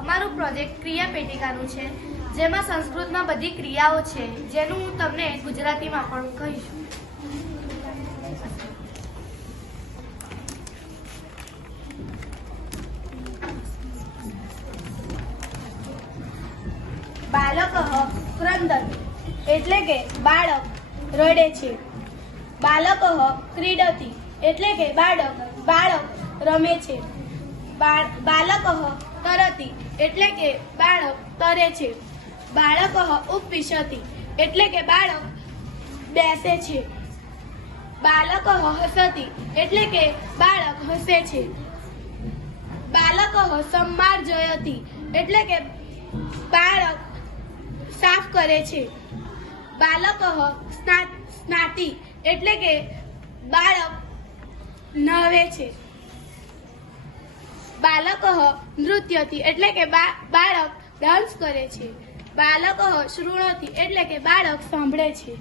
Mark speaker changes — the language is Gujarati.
Speaker 1: અમારું પ્રોજેક્ટ ક્રિયા પેટિકાનું છે, જેમાં સંસ્કૃતમાં બધી ક્રિયાઓ છે, જેનું હું તમને ગુજરાતીમાં પણ કહીશ. બાલક ક્રંદન, એટલે કે બાળક રડે છે. બાલક ક્રીડતી, એટલે કે બાળક બાળક રમે છે. બાલક તરતી એટલે કે બાળક તરે છે. બાળક ઉપવિશતી એટલે કે બાળક બેસે છે. બાળક હસતી એટલે કે બાળક હસે છે. બાલક સંમાર્જયતી એટલે કે બાળક સાફ કરે છે. બાળક સ્ના- સ્નાતિ એટલે કે બાળક નવે છે. બાલક નૃત્યથી એટલે કે બાળક ડાન્સ કરે છે. બાલક શૃણોથી એટલે કે બાળક સાંભળે છે.